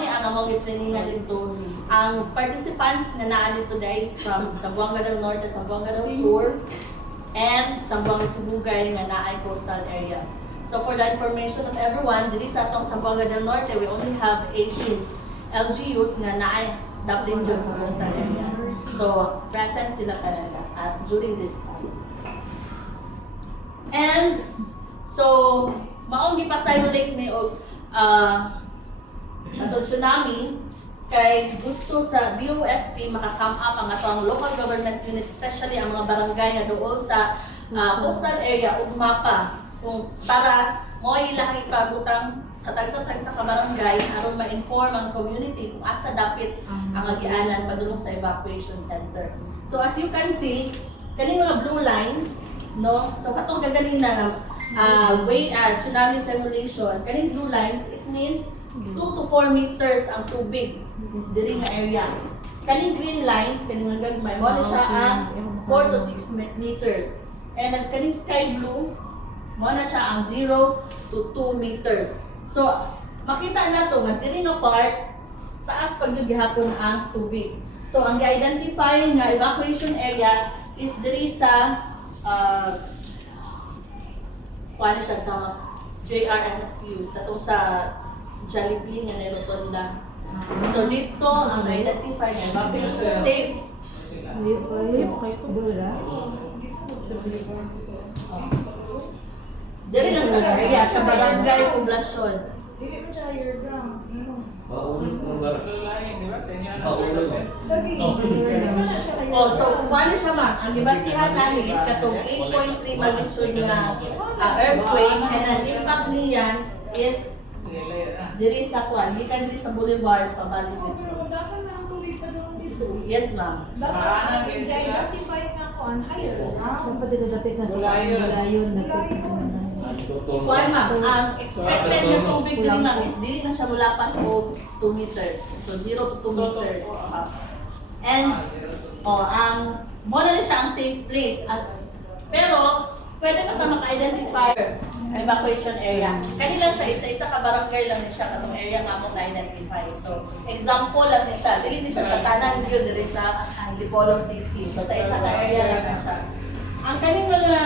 ni ang among training na dito. Ang participants nga naa dito guys from Zamboanga del Norte, Zamboanga del Sur, and Zamboanga Sibugay nga naa coastal areas. So for the information of everyone, diri sa atong Zamboanga del Norte, we only have 18 LGUs nga naa daplin dyan sa coastal areas. So present sila talaga at during this time. And so maong gipasimulate ni og atong tsunami kay gusto sa DOST maka-come up ang atong local government unit, especially ang mga barangay nga dool sa coastal area ug mapa kung para mo ilang ipagutang sa tag-tag sa kabarangay aron ma-inform ang community kung asa dapit ang agianan padulong sa evacuation center. So as you can see, kani mga blue lines, no? So katong gaganina tsunami simulation, kaning blue lines, it means 2 to 4 meters ang tubig diri nga area. Kaning green lines, kaning mga gagmay, mo na siya ang 4 to 6 meters. And ang kaning sky blue, mo na siya ang 0 to 2 meters. So, makita na to nga diri nga part, taas pag gihapon ang tubig. So, ang i-identify nga evacuation area is diri sa kuha siya sa JRMSU, tato sa Jollibee nga Rotonda. So dito ang identify nga evacuation safe. Dili lang sa area, sa barangay poblasyon. Oh, so kuha siya ma. Ang gibasihan namin is katong 8.3 magnitude nga earthquake, and ang impact niyan is diri sa kuan, gikan diri sa boulevard pabalik dito. Yes, ma'am. Identify nga ko ang higher ground. Dapat dito dapit na sa Bulayon. Kuan ma'am, ang expected na tubig diri ma'am is diri na siya mulapas og 2 meters. So 0 to 2 meters. And ang mo na siya ang safe place. Pero pwede pa ta maka-identify evacuation area. Kanila siya isa-isa ka barangay lang ni siya katong area nga mong na-identify. So example lang ni siya. Dili ni siya sa tanan gyud diri sa Dipolog City. So sa isa ka area lang na siya. Ang kaning mga